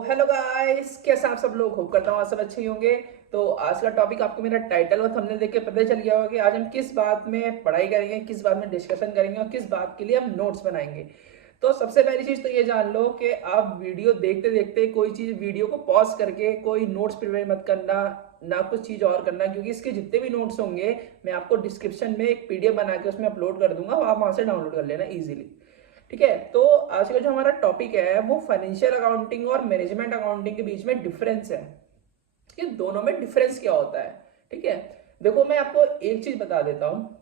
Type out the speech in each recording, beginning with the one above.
Hello guys, कैसे आप सब लोग? होप करता हूँ आप सब अच्छे ही होंगे। तो आज का टॉपिक आपको मेरा टाइटल और थंबनेल देख के पता चल गया होगा कि आज हम किस बात में पढ़ाई करेंगे, किस बात में डिस्कशन करेंगे और किस बात के लिए हम नोट्स बनाएंगे। तो सबसे पहली चीज तो ये जान लो कि आप वीडियो देखते देखते कोई चीज वीडियो को पॉज करके कोई नोट्स प्रिपेयर मत करना, ना कुछ चीज और करना, क्योंकि इसके जितने भी नोट्स होंगे मैं आपको डिस्क्रिप्शन में एक पीडीएफ बना के उसमें अपलोड कर दूंगा, आप वहां से डाउनलोड कर लेना इजीली। ठीक है, तो आज का जो हमारा टॉपिक है वो फाइनेंशियल अकाउंटिंग और मैनेजमेंट अकाउंटिंग के बीच में डिफरेंस है कि दोनों में डिफरेंस क्या होता है। ठीक है, देखो मैं आपको एक चीज बता देता हूँ।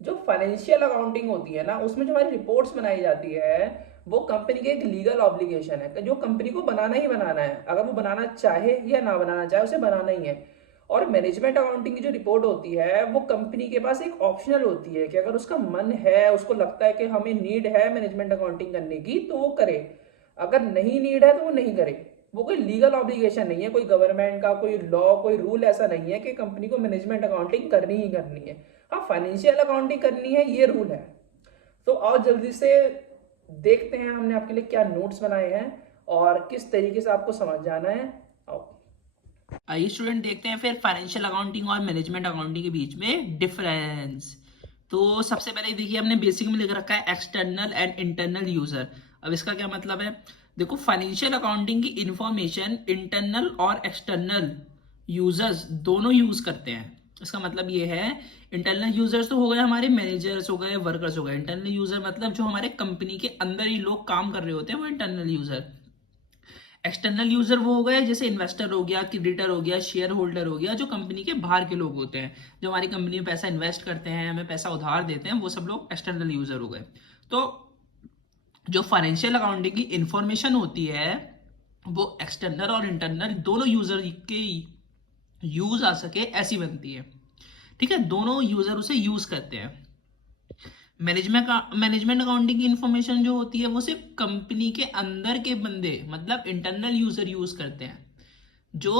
जो फाइनेंशियल अकाउंटिंग होती है ना, उसमें जो हमारी रिपोर्ट्स बनाई जाती है वो कंपनी के एक लीगल ऑब्लिगेशन है, जो कंपनी को बनाना ही बनाना है, अगर वो बनाना चाहे या ना बनाना चाहे उसे बनाना ही है। और मैनेजमेंट अकाउंटिंग की जो रिपोर्ट होती है वो कंपनी के पास एक ऑप्शनल होती है कि अगर उसका मन है, उसको लगता है कि हमें नीड है मैनेजमेंट अकाउंटिंग करने की तो वो करे, अगर नहीं नीड है तो वो नहीं करे। वो कोई लीगल ऑब्लिगेशन नहीं है, कोई गवर्नमेंट का कोई लॉ कोई रूल ऐसा नहीं है कि कंपनी को मैनेजमेंट अकाउंटिंग करनी ही करनी है। हाँ, फाइनेंशियल अकाउंटिंग करनी है, ये रूल है। तो आओ जल्दी से देखते हैं हमने आपके लिए क्या नोट्स बनाए हैं और किस तरीके से आपको समझ जाना है। आओ आइए स्टूडेंट देखते हैं फिर फाइनेंशियल अकाउंटिंग और मैनेजमेंट अकाउंटिंग के बीच में डिफरेंस। तो सबसे पहले देखिए हमने बेसिक में लिख रखा है एक्सटर्नल एंड इंटरनल यूजर। अब इसका क्या मतलब है? देखो फाइनेंशियल अकाउंटिंग की इंफॉर्मेशन इंटरनल और एक्सटर्नल यूजर्स दोनों यूज करते हैं। इसका मतलब ये है, इंटरनल यूजर्स तो हो गए हमारे मैनेजर्स हो गए, वर्कर्स हो गए। इंटरनल यूजर मतलब जो हमारे कंपनी के अंदर ही लोग काम कर रहे होते हैं वो इंटरनल यूजर। एक्सटर्नल यूजर वो हो गए जैसे इन्वेस्टर हो गया, क्रेडिटर हो गया, शेयर होल्डर हो गया, जो कंपनी के बाहर के लोग होते हैं, जो हमारी कंपनी में पैसा इन्वेस्ट करते हैं, हमें पैसा उधार देते हैं, वो सब लोग एक्सटर्नल यूजर हो गए। तो जो फाइनेंशियल अकाउंटिंग की इंफॉर्मेशन होती है वो एक्सटर्नल और इंटरनल दोनों यूजर के यूज आ सके ऐसी बनती है। ठीक है, दोनों यूजर उसे यूज करते हैं। मैनेजमेंट अकाउंटिंग की इंफॉर्मेशन जो होती है वो सिर्फ कंपनी के अंदर के बंदे मतलब इंटरनल यूजर यूज करते हैं। जो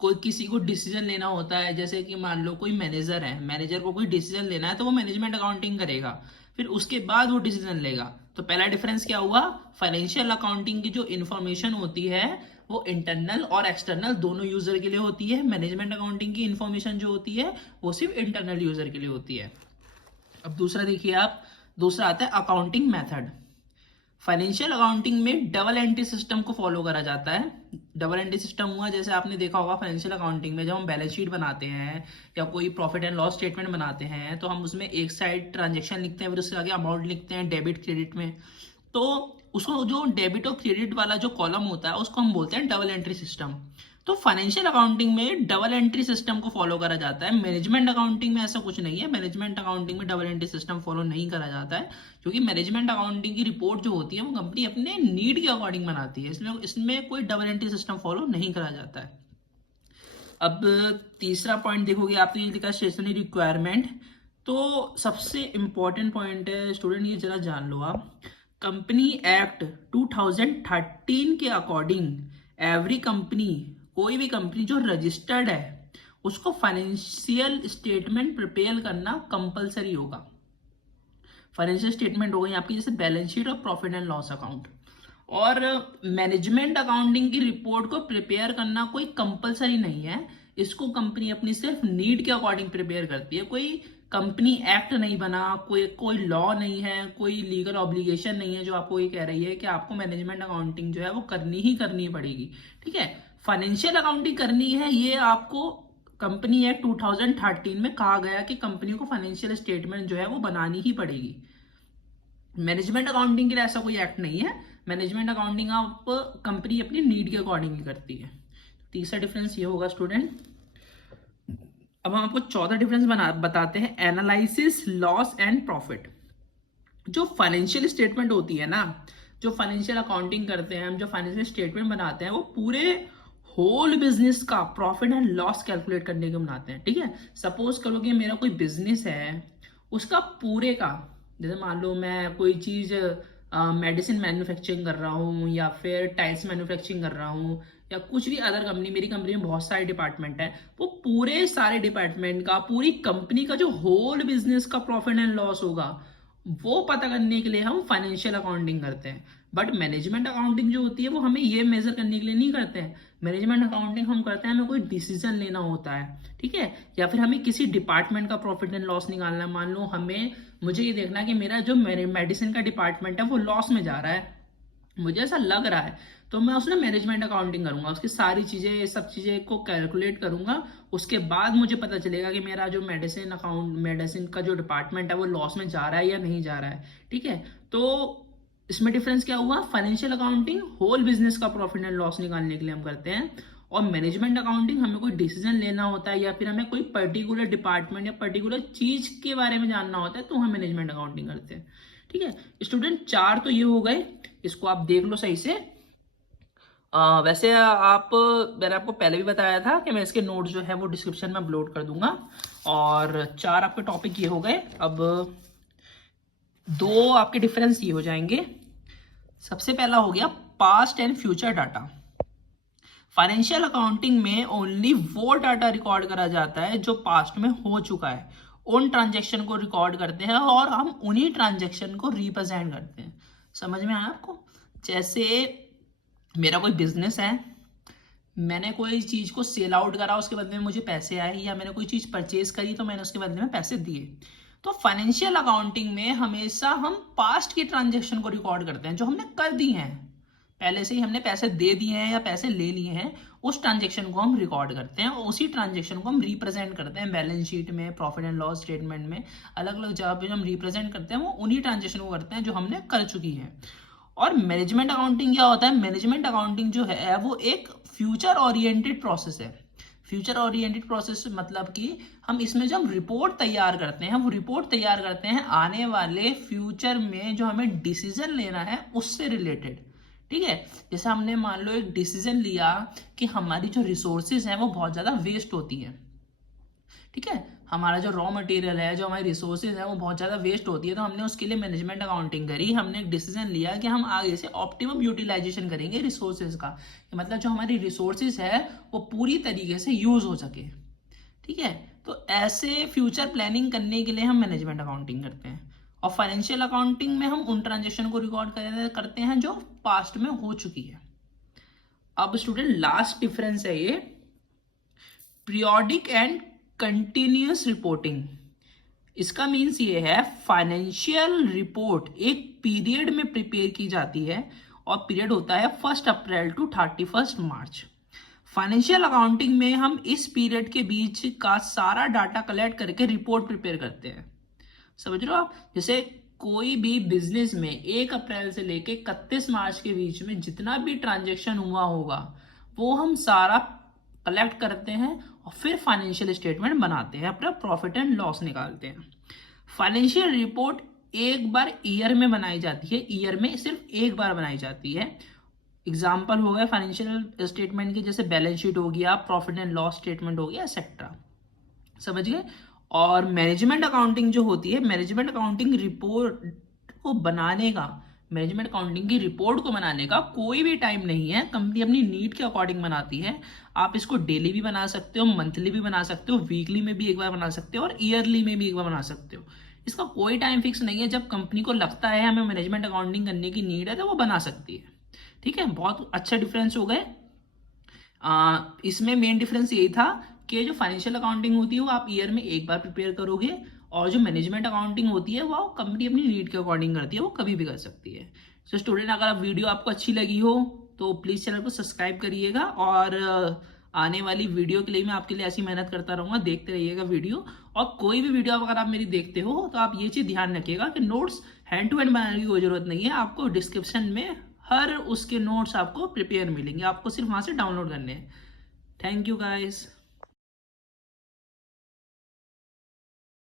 कोई किसी को डिसीजन लेना होता है, जैसे कि मान लो कोई मैनेजर है, मैनेजर को कोई डिसीजन लेना है तो वो मैनेजमेंट अकाउंटिंग करेगा, फिर उसके बाद वो डिसीजन लेगा। तो पहला डिफरेंस क्या हुआ? फाइनेंशियल अकाउंटिंग की जो इंफॉर्मेशन होती है वो इंटरनल और एक्सटर्नल दोनों यूजर के लिए होती है। मैनेजमेंट अकाउंटिंग की इंफॉर्मेशन जो होती है वो सिर्फ इंटरनल यूजर के लिए होती है। अब दूसरा देखिए आप, दूसरा आता है अकाउंटिंग मेथड। फाइनेंशियल अकाउंटिंग में डबल एंट्री सिस्टम को फॉलो करा जाता है। डबल एंट्री सिस्टम हुआ, जैसे आपने देखा होगा फाइनेंशियल अकाउंटिंग में जब हम बैलेंस शीट बनाते हैं या कोई प्रॉफिट एंड लॉस स्टेटमेंट बनाते हैं तो हम उसमें एक साइड ट्रांजेक्शन लिखते हैं, फिर उसके आगे अमाउंट लिखते हैं डेबिट क्रेडिट में। तो उसको जो डेबिट और क्रेडिट वाला जो कॉलम होता है उसको हम बोलते हैं डबल एंट्री सिस्टम। तो फाइनेंशियल अकाउंटिंग में डबल एंट्री सिस्टम को फॉलो करा जाता है। मैनेजमेंट अकाउंटिंग में ऐसा कुछ नहीं है, मैनेजमेंट अकाउंटिंग में डबल एंट्री सिस्टम फॉलो नहीं करा जाता है, क्योंकि मैनेजमेंट अकाउंटिंग की रिपोर्ट जो होती है वो कंपनी अपने नीड के अकॉर्डिंग बनाती है, इसलिए इसमें कोई डबल एंट्री सिस्टम फॉलो नहीं करा जाता है। अब तीसरा पॉइंट देखोगे आपने ये लिखा स्टेशनरी रिक्वायरमेंट। तो सबसे इंपॉर्टेंट पॉइंट है स्टूडेंट, ये जरा जान लो आप। कंपनी एक्ट 2013 के अकॉर्डिंग एवरी कंपनी, कोई भी कंपनी जो रजिस्टर्ड है उसको फाइनेंशियल स्टेटमेंट प्रिपेयर करना कंपलसरी होगा। फाइनेंशियल स्टेटमेंट हो गई आपकी जैसे बैलेंस शीट और प्रॉफिट एंड लॉस अकाउंट। और मैनेजमेंट अकाउंटिंग की रिपोर्ट को प्रिपेयर करना कोई कंपलसरी नहीं है, इसको कंपनी अपनी सिर्फ नीड के अकॉर्डिंग प्रिपेयर करती है। कोई कंपनी एक्ट नहीं बना, कोई कोई लॉ नहीं है, कोई लीगल ऑब्लिगेशन नहीं है जो आपको ये कह रही है कि आपको मैनेजमेंट अकाउंटिंग जो है वो करनी ही करनी पड़ेगी। ठीक है, फाइनेंशियल अकाउंटिंग करनी है, ये आपको कंपनी एक्ट 2013 में कहा गया कि कंपनी को फाइनेंशियल स्टेटमेंट जो है वो बनानी ही पड़ेगी। मैनेजमेंट अकाउंटिंग के लिए ऐसा कोई एक्ट नहीं है। मैनेजमेंट अकाउंटिंग आप कंपनी अपनी नीड के अकॉर्डिंग ही करती है। तीसरा डिफरेंस ये होगा स्टूडेंट। अब हम आपको चौथा डिफरेंस बताते हैं, एनालिसिस लॉस एंड प्रॉफिट। जो फाइनेंशियल स्टेटमेंट होती है ना, जो फाइनेंशियल अकाउंटिंग करते हैं हम, जो फाइनेंशियल स्टेटमेंट बनाते हैं वो पूरे होल बिजनेस का प्रॉफिट एंड लॉस कैलकुलेट करने के बनाते हैं। ठीक है, सपोज करो कि मेरा कोई बिजनेस है, उसका पूरे का, जैसे मान लो मैं कोई चीज मेडिसिन मैन्युफैक्चरिंग कर रहा हूँ या फिर टाइल्स मैन्युफैक्चरिंग कर रहा हूँ या कुछ भी अदर कंपनी, मेरी कंपनी में बहुत सारे डिपार्टमेंट है, वो पूरे सारे डिपार्टमेंट का, पूरी कंपनी का जो होल बिजनेस का प्रॉफिट एंड लॉस होगा वो पता करने के लिए हम फाइनेंशियल अकाउंटिंग करते हैं। बट मैनेजमेंट अकाउंटिंग जो होती है वो हमें ये मेजर करने के लिए नहीं करते हैं। मैनेजमेंट अकाउंटिंग हम करते हैं हमें कोई डिसीजन लेना होता है, ठीक है, या फिर हमें किसी डिपार्टमेंट का प्रॉफिट एंड लॉस निकालना है। मान लो मुझे ये देखना है कि मेरा जो मेडिसिन का डिपार्टमेंट है वो लॉस में जा रहा है, मुझे ऐसा लग रहा है, तो मैं उसमें मैनेजमेंट अकाउंटिंग करूंगा, उसकी सारी चीजें, ये सब चीजें को कैलकुलेट करूंगा। उसके बाद मुझे पता चलेगा कि मेरा जो मेडिसिन का जो डिपार्टमेंट है वो लॉस में जा रहा है या नहीं जा रहा है, ठीक है। तो इसमें डिफरेंस क्या हुआ, फाइनेंशियल अकाउंटिंग होल बिजनेस का प्रॉफिट एंड लॉस निकालने के लिए हम करते हैं, और मैनेजमेंट अकाउंटिंग हमें कोई डिसीजन लेना होता है या फिर हमें कोई पर्टिकुलर डिपार्टमेंट या पर्टिकुलर चीज के बारे में जानना होता है, तो हम मैनेजमेंट अकाउंटिंग करते हैं, ठीक है। स्टूडेंट 4 तो ये हो गए, इसको आप देख लो सही से। वैसे मैंने आपको पहले भी बताया था कि मैं इसके नोट्स जो है वो डिस्क्रिप्शन में अपलोड कर दूंगा। और 4 आपके टॉपिक ये हो गए। अब 2 आपके डिफरेंस ये हो जाएंगे। सबसे पहला हो गया past and future data. Financial accounting में ओनली वो डाटा रिकॉर्ड करा जाता है जो पास्ट में हो चुका है, उन ट्रांजैक्शन को रिकॉर्ड करते हैं और हम उन्हीं ट्रांजैक्शन को रिप्रेजेंट करते हैं। समझ में आया आपको? जैसे मेरा कोई बिजनेस है, मैंने कोई चीज को सेल आउट करा, उसके बदले में मुझे पैसे आए, या मैंने कोई चीज परचेज करी तो मैंने उसके बदले में पैसे दिए। तो फाइनेंशियल अकाउंटिंग में हमेशा हम पास्ट की ट्रांजैक्शन को रिकॉर्ड करते हैं जो हमने कर दी हैं, पहले से ही हमने पैसे दे दिए हैं या पैसे ले लिए हैं, उस ट्रांजैक्शन को हम रिकॉर्ड करते हैं और उसी ट्रांजैक्शन को हम रिप्रेजेंट करते हैं बैलेंस शीट में, प्रॉफिट एंड लॉस स्टेटमेंट में, अलग अलग जगह पे जो हम रिप्रेजेंट करते हैं वो उन्हीं ट्रांजैक्शन को करते हैं जो हमने कर चुकी है। और मैनेजमेंट अकाउंटिंग क्या होता है? मैनेजमेंट अकाउंटिंग जो है वो एक फ्यूचर ओरिएंटेड प्रोसेस है। फ्यूचर ओरिएंटेड प्रोसेस मतलब कि हम इसमें जो हम रिपोर्ट तैयार करते हैं, वो रिपोर्ट तैयार करते हैं आने वाले फ्यूचर में जो हमें डिसीजन लेना है उससे रिलेटेड, ठीक है। जैसे हमने मान लो एक डिसीजन लिया कि हमारी जो रिसोर्सेज हैं वो बहुत ज़्यादा वेस्ट होती है, ठीक है, हमारा जो रॉ मटेरियल है, जो हमारी रिसोर्सेज है वो बहुत ज़्यादा वेस्ट होती है, तो हमने उसके लिए मैनेजमेंट अकाउंटिंग करी। हमने एक डिसीजन लिया कि हम आगे से ऑप्टिमम यूटिलाइजेशन करेंगे रिसोर्सेज का, मतलब जो हमारी रिसोर्सेज है वो पूरी तरीके से यूज हो सके, ठीक है। तो ऐसे फ्यूचर प्लानिंग करने के लिए हम मैनेजमेंट अकाउंटिंग करते हैं। और फाइनेंशियल अकाउंटिंग में हम उन ट्रांजेक्शन को रिकॉर्ड करते हैं जो पास्ट में हो चुकी है। अब स्टूडेंट लास्ट डिफरेंस है ये पीरियोडिक एंड कंटिन्यूअस रिपोर्टिंग। इसका मीन्स ये है फाइनेंशियल रिपोर्ट एक पीरियड में प्रिपेयर की जाती है और पीरियड होता है 1 अप्रैल टू 31 मार्च। फाइनेंशियल अकाउंटिंग में हम इस पीरियड के बीच का सारा डाटा कलेक्ट करके रिपोर्ट प्रिपेयर करते हैं। समझ रहे हो आप? जैसे कोई भी बिजनेस में 1 अप्रैल से लेके 31 मार्च के बीच में जितना भी ट्रांजैक्शन हुआ होगा वो हम सारा कलेक्ट करते हैं और फिर फाइनेंशियल स्टेटमेंट बनाते हैं, अपना प्रॉफिट एंड लॉस निकालते हैं। फाइनेंशियल रिपोर्ट एक बार ईयर में बनाई जाती है, ईयर में सिर्फ एक बार बनाई जाती है। एग्जाम्पल हो गया फाइनेंशियल स्टेटमेंट के, जैसे बैलेंस शीट हो गया, प्रॉफिट एंड लॉस स्टेटमेंट हो गया, एक्सेट्रा। समझ गए? और मैनेजमेंट अकाउंटिंग जो होती है, मैनेजमेंट अकाउंटिंग रिपोर्ट को बनाने का, मैनेजमेंट अकाउंटिंग की रिपोर्ट को बनाने का कोई भी टाइम नहीं है। कंपनी अपनी नीड के अकॉर्डिंग बनाती है। आप इसको डेली भी बना सकते हो, मंथली भी बना सकते हो, वीकली में भी एक बार बना सकते हो और ईयरली में भी एक बार बना सकते हो। इसका कोई टाइम फिक्स नहीं है। जब कंपनी को लगता है हमें मैनेजमेंट अकाउंटिंग करने की नीड है तो वो बना सकती है, ठीक है। बहुत अच्छा डिफरेंस हो गए। इसमें मेन डिफरेंस यही था कि जो फाइनेंशियल अकाउंटिंग होती है वो आप ईयर में एक बार प्रिपेयर करोगे, और जो मैनेजमेंट अकाउंटिंग होती है वो कंपनी अपनी नीड के अकॉर्डिंग करती है, वो कभी भी कर सकती है। सो स्टूडेंट, अगर वीडियो आपको अच्छी लगी हो तो प्लीज़ चैनल को सब्सक्राइब करिएगा, और आने वाली वीडियो के लिए मैं आपके लिए ऐसी मेहनत करता रहूँगा, देखते रहिएगा वीडियो। और कोई भी वीडियो अगर आप मेरी देखते हो तो आप ये चीज़ ध्यान रखिएगा कि नोट्स हैंड टू हैंड बनाने की कोई ज़रूरत नहीं है। आपको डिस्क्रिप्शन में हर उसके नोट्स आपको प्रिपेयर मिलेंगे, आपको सिर्फ वहाँ से डाउनलोड करने हैं। Thank you guys.